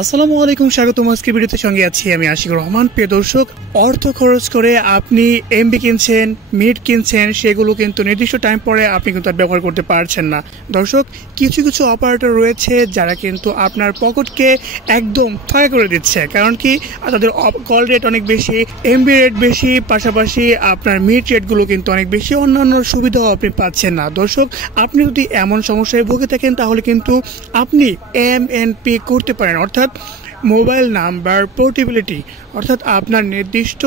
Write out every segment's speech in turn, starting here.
আসসালামু আলাইকুম, স্বাগতম। আজকের ভিডিওতে সঙ্গে আছি আমি আশিকুর রহমান। প্রিয় দর্শক, অর্থ খরচ করে আপনি এমবি কিনছেন, মিনিট কিনছেন, সেগুলো কিন্তু নির্দিষ্ট টাইম পরে আপনি কিন্তু আর ব্যবহার করতে পারছেন না। দর্শক, কিছু কিছু অপারেটর রয়েছে যারা কিন্তু আপনার পকেটকে একদম ঠয় করে দিচ্ছে। কারণ কি, তাদের কল রেট অনেক বেশি, এমবি রেট বেশি, পাশাপাশি আপনার মিনিট রেটগুলো কিন্তু অনেক বেশি, অন্যান্য সুবিধাও আপনি পাচ্ছেন না। দর্শক, আপনি যদি এমন সমস্যায় ভুগে থাকেন তাহলে কিন্তু আপনি এমএনপি করতে পারেন, অর্থাৎ মোবাইল নাম্বার পোর্টেবিলিটি। অর্থাৎ আপনার নির্দিষ্ট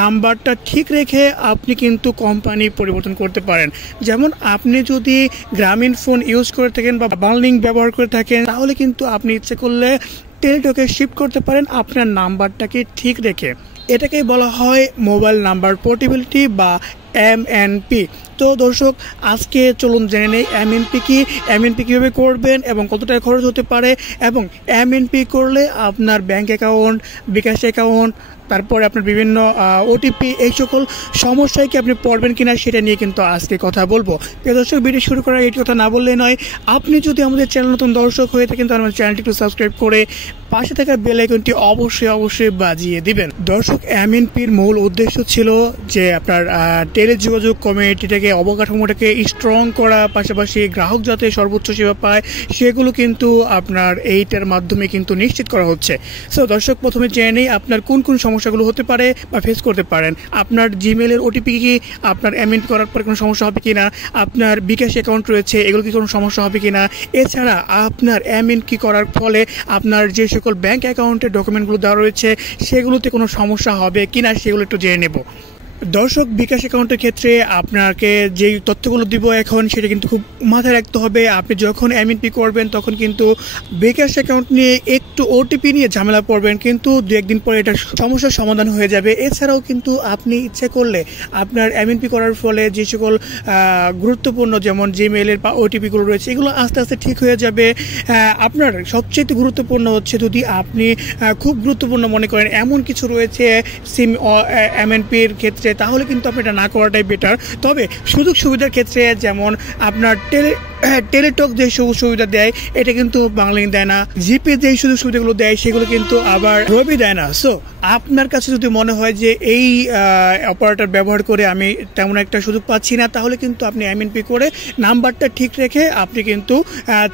নাম্বারটা ঠিক রেখে আপনি কিন্তু কোম্পানি পরিবর্তন করতে পারেন। যেমন আপনি যদি গ্রামীণ ফোন ইউজ করে থাকেন বা বাংলিং ব্যবহার করে থাকেন, তাহলে কিন্তু আপনি ইচ্ছে করলে টেলিটকে শিফট করতে পারেন আপনার নাম্বারটাকে ঠিক রেখে। এটাকেই বলা হয় মোবাইল নাম্বার পোর্টেবিলিটি বা এমএনপি। তো দর্শক, আজকে চলুন জেনে নেই এমএনপি কি, এমএনপি কীভাবে করবেন এবং কত টাকা খরচ হতে পারে, এবং এমএনপি করলে আপনার ব্যাংক অ্যাকাউন্ট, বিকাশ অ্যাকাউন্ট, তারপরে আপনার বিভিন্ন ওটিপি, এই সকল সমস্যায় কি আপনি পড়বেন কিনা সেটা নিয়ে কিন্তু আজকে কথা বলবো। প্রিয় দর্শক, ভিডিও শুরু করার এই কথা না বললে নয়। আপনি যদি আমাদের চ্যানেল নতুন দর্শক হয়ে থাকেন তাহলে আমাদের চ্যানেলটি একটু সাবস্ক্রাইব করে পাশে থাকা বেল আইকনটি অবশ্যই বাজিয়ে দিবেন। দর্শক, এমএনপির মূল উদ্দেশ্য ছিল যে আপনার টেলিযোগাযোগ কমিউনিটিটাকে, অবকাঠামোটাকে স্ট্রং করা, পাশাপাশি গ্রাহক যাতে সর্বোচ্চ সেবা পায় সেগুলো কিন্তু আপনার এইটার মাধ্যমে কিন্তু নিশ্চিত করা হচ্ছে। সো দর্শক, প্রথমে জেনে নেই আপনার কোন কোন সমস্যাগুলো হতে পারে বা ফেস করতে পারেন। আপনার জিমেলের ওটিপি কি আপনার এমএনপি করার পরে কোনো সমস্যা হবে কিনা, আপনার বিকাশ অ্যাকাউন্ট রয়েছে এগুলো কি কোনো সমস্যা হবে কিনা, এছাড়া আপনার এমএনপি করার ফলে আপনার যে সকল ব্যাংক অ্যাকাউন্টের ডকুমেন্টগুলো দেওয়া রয়েছে সেগুলোতে কোনো সমস্যা হবে কিনা সেগুলো একটু জেনে নেব। দর্শক, বিকাশ অ্যাকাউন্টের ক্ষেত্রে আপনাকে যেই তথ্যগুলো দিব এখন সেটা কিন্তু খুব মাথায় রাখতে হবে। আপনি যখন এমএনপি করবেন তখন কিন্তু বিকাশ অ্যাকাউন্ট নিয়ে একটু ওটিপি নিয়ে ঝামেলা পড়বেন, কিন্তু দু একদিন পরে এটা সমস্যার সমাধান হয়ে যাবে। এছাড়াও কিন্তু আপনি ইচ্ছে করলে আপনার এমএনপি করার ফলে যে সকল গুরুত্বপূর্ণ যেমন জিমেলের বা ওটিপিগুলো রয়েছে এগুলো আস্তে আস্তে ঠিক হয়ে যাবে। আপনার সবচেয়ে গুরুত্বপূর্ণ হচ্ছে, যদি আপনি খুব গুরুত্বপূর্ণ মনে করেন এমন কিছু রয়েছে সিম এমএনপির ক্ষেত্রে, তাহলে কিন্তু আপনি এটা না করাটাই বেটার। তবে সুযোগ সুবিধার ক্ষেত্রে যেমন আপনার টেলিটক যে সুবিধা দেয় এটা কিন্তু বাংলিং দেয় না, জিপে যে সুযোগ সুবিধাগুলো দেয় সেগুলো কিন্তু আবার রবি দেয় না। সো আপনার কাছে যদি মনে হয় যে এই অপারেটর ব্যবহার করে আমি তেমন একটা সুযোগ পাচ্ছি না, তাহলে কিন্তু আপনি এমএনপি করে নাম্বারটা ঠিক রেখে আপনি কিন্তু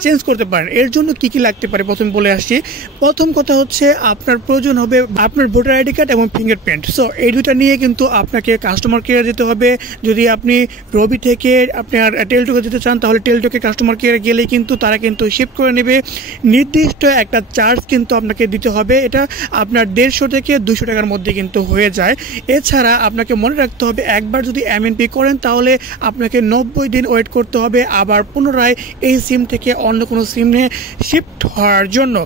চেঞ্জ করতে পারেন। এর জন্য কি কি লাগতে পারে প্রথমে বলে আসছি। প্রথম কথা হচ্ছে, আপনার প্রয়োজন হবে আপনার ভোটার আইডি কার্ড এবং ফিঙ্গারপ্রিন্ট। সো এই দুটা নিয়ে কিন্তু আপনাকে কাস্টমার কেয়ারে যেতে হবে। যদি আপনি রবি থেকে আপনার টেলিটকে যেতে চান তাহলে টেলিটকে কাস্টমার কেয়ারে গেলেই কিন্তু তারা কিন্তু শিফট করে নেবে। নির্দিষ্ট একটা চার্জ কিন্তু আপনাকে দিতে হবে, এটা আপনার 150 থেকে 200 টাকার মধ্যে কিন্তু হয়ে যায়। এছাড়া আপনাকে মনে রাখতে হবে, একবার যদি এমএনপি করেন তাহলে আপনাকে 90 দিন ওয়েট করতে হবে আবার পুনরায় এই সিম থেকে অন্য কোনো সিমে শিফট হওয়ার জন্য।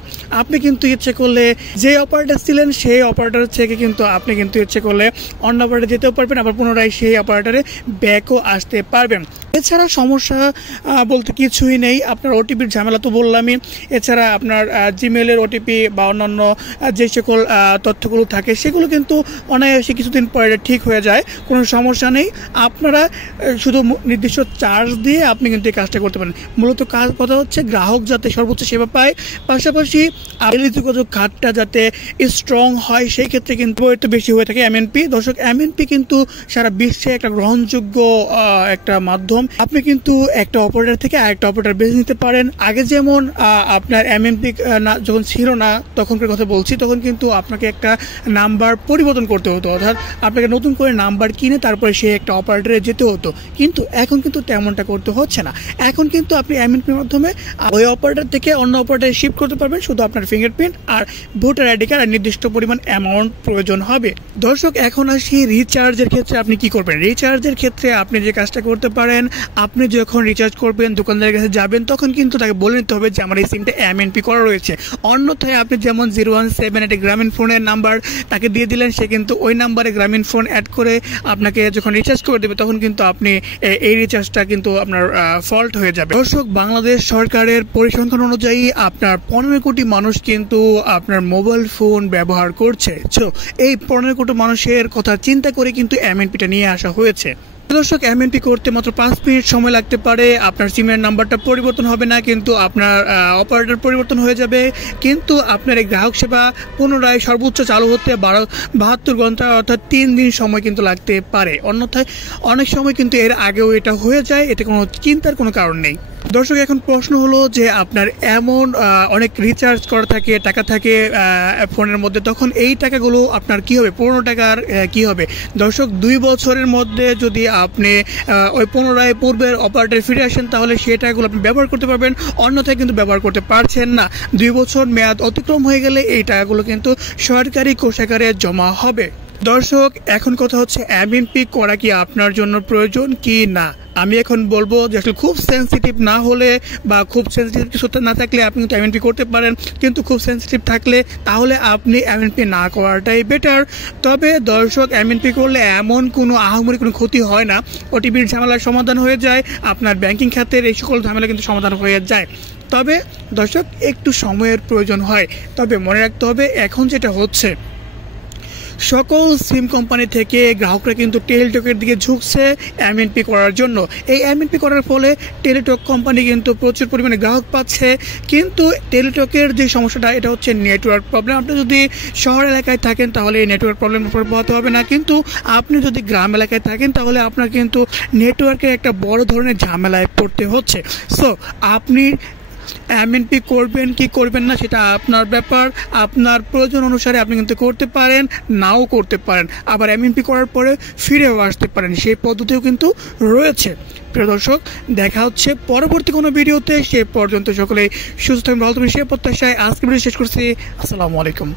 আপনি কিন্তু ইচ্ছে করলে যে অপারেটর ছিলেন সেই অপারেটর থেকে কিন্তু আপনি কিন্তু ইচ্ছে করলে অন্য অপারেটরে যেতেও পারবেন, আবার পুনরায় সেই অপারেটরে ব্যাকও আসতে পারবেন। এছাড়া সমস্যা বলতে কিছুই নেই। আপনার ওটিপির ঝামেলা তো বললামই। এছাড়া আপনার জিমেলের ওটিপি বা অন্যান্য যে সকল তথ্যগুলো থাকে সেগুলো কিন্তু অনায়াসে কিছুদিন পরে ঠিক হয়ে যায়, কোনো সমস্যা নেই। আপনারা শুধু নির্দিষ্ট চার্জ দিয়ে আপনি কিন্তু এই কাজটা করতে পারেন। মূলত কথা হচ্ছে গ্রাহক যাতে সর্বোচ্চ সেবা পায়, পাশাপাশি যোগাযোগ খাতটা যাতে স্ট্রং হয়, সেই ক্ষেত্রে কিন্তু একটু বেশি হয়ে থাকে এমএনপি। দর্শক, এমএনপি কিন্তু সারা বিশ্বে একটা গ্রহণযোগ্য একটা মাধ্যম। আপনি কিন্তু একটা অপারেটর থেকে আরেকটা অপারেটর বেছে নিতে পারেন। আগে যেমন আপনার এমএনপি যখন ছিল না তখনকার কথা বলছি, তখন কিন্তু আপনাকে একটা নাম্বার পরিবর্তন করতে হতো, অর্থাৎ আপনাকে নতুন করে নাম্বার কিনে তারপরে সেই একটা অপারেটরে যেতে হতো। কিন্তু এখন কিন্তু তেমনটা করতে হচ্ছে না। এখন কিন্তু আপনি এমএনপির মাধ্যমে ওই অপারেটর থেকে অন্য অপারেটরে শিফট করতে পারবেন। শুধু আপনার ফিঙ্গারপ্রিন্ট আর ভোটার আইডি কার্ড আর নির্দিষ্ট পরিমাণ অ্যামাউন্ট প্রয়োজন হবে। দর্শক, এখন আসি রিচার্জের ক্ষেত্রে আপনি কি করবেন। রিচার্জের ক্ষেত্রে আপনি যে কাজটা করতে পারেন, আপনি যখন রিচার্জ করবেন দোকানদারের কাছে যাবেন তখন কিন্তু তাকে বলে নিতে হবে যে আমার এই সিমটা এমএনপি করা রয়েছে। অন্যথায় আপনি যেমন 017 একটা গ্রামীণ ফোনের নাম্বার তাকে দিয়ে দিলেন, সে কিন্তু ওই নাম্বারে গ্রামীণ ফোন অ্যাড করে আপনাকে যখন রিচার্জ করে দেবে তখন কিন্তু আপনি এই রিচার্জটা কিন্তু আপনার ফল্ট হয়ে যাবে। দর্শক, বাংলাদেশ সরকারের পরিসংখ্যান অনুযায়ী আপনার 15 কোটি মানুষ কিন্তু আপনার মোবাইল ফোন ব্যবহার করছে। সো এই 15 কোটি মানুষের কথা চিন্তা করে কিন্তু এমএনপিটা নিয়ে আসা হয়েছে। দর্শক, এমএনপি করতে মাত্র 5 মিনিট সময় লাগতে পারে। আপনার সিমের নাম্বারটা পরিবর্তন হবে না, কিন্তু আপনার অপারেটর পরিবর্তন হয়ে যাবে। কিন্তু আপনার এই গ্রাহক সেবা পুনরায় সর্বোচ্চ চালু হতে 72 ঘন্টা অর্থাৎ 3 দিন সময় কিন্তু লাগতে পারে। অন্যথায় অনেক সময় কিন্তু এর আগেও এটা হয়ে যায়, এতে কোনো চিন্তার কোনো কারণ নেই। দর্শক, এখন প্রশ্ন হলো যে আপনার এমন অনেক রিচার্জ করা থাকে, টাকা থাকে ফোনের মধ্যে, তখন এই টাকাগুলো আপনার কি হবে, পুরনো টাকার কি হবে? দর্শক, 2 বছরের মধ্যে যদি আপনি ওই পুনরায় পূর্বের অপারেটর ফিরে আসেন, তাহলে সেই টাকাগুলো আপনি ব্যবহার করতে পারবেন, অন্যথায় কিন্তু ব্যবহার করতে পারছেন না। 2 বছর মেয়াদ অতিক্রম হয়ে গেলে এই টাকাগুলো কিন্তু সরকারি কোষাগারে জমা হবে। দর্শক, এখন কথা হচ্ছে এমএনপি করা কি আপনার জন্য প্রয়োজন কি না। আমি এখন বলবো যে আসলে খুব সেন্সিটিভ না হলে বা খুব সেন্সিটিভ কিছু না থাকলে আপনি কিন্তু এমএনপি করতে পারেন, কিন্তু খুব সেন্সিটিভ থাকলে তাহলে আপনি এমএনপি না করাটাই বেটার। তবে দর্শক, এমএনপি করলে এমন কোনো আহামরি কোনো ক্ষতি হয় না, ওটিপির ঝামেলার সমাধান হয়ে যায়, আপনার ব্যাংকিং খাতের এই সকল ঝামেলা কিন্তু সমাধান হয়ে যায়। তবে দর্শক, একটু সময়ের প্রয়োজন হয়। তবে মনে রাখতে হবে, এখন যেটা হচ্ছে সকল সিম কোম্পানি থেকে গ্রাহকরা কিন্তু টেলিটকের দিকে ঝুঁকছে এমএনপি করার জন্য। এই এমএনপি করার ফলে টেলিটক কোম্পানি কিন্তু প্রচুর পরিমাণে গ্রাহক পাচ্ছে, কিন্তু টেলিটকের যে সমস্যাটা এটা হচ্ছে নেটওয়ার্ক প্রবলেম। আপনি যদি শহর এলাকায় থাকেন তাহলে এই নেটওয়ার্ক প্রবলেম পোহাতে হবে না, কিন্তু আপনি যদি গ্রাম এলাকায় থাকেন তাহলে আপনার কিন্তু নেটওয়ার্কের একটা বড় ধরনের ঝামেলায় পড়তে হচ্ছে। সো আপনি এমএনপি করবেন কি করবেন না সেটা আপনার ব্যাপার, আপনার প্রয়োজন অনুসারে আপনি কিন্তু করতে পারেন, নাও করতে পারেন, আবার এমএনপি করার পরে ফিরেও আসতে পারেন, সেই পদ্ধতিও কিন্তু রয়েছে। প্রিয় দর্শক, দেখা হচ্ছে পরবর্তী কোনো ভিডিওতে। সে পর্যন্ত সকলেই সুস্থ থাকবেন, ভালো থাকবেন, সে প্রত্যাশায় আজকে ভিডিও শেষ করছি। আসসালামু আলাইকুম।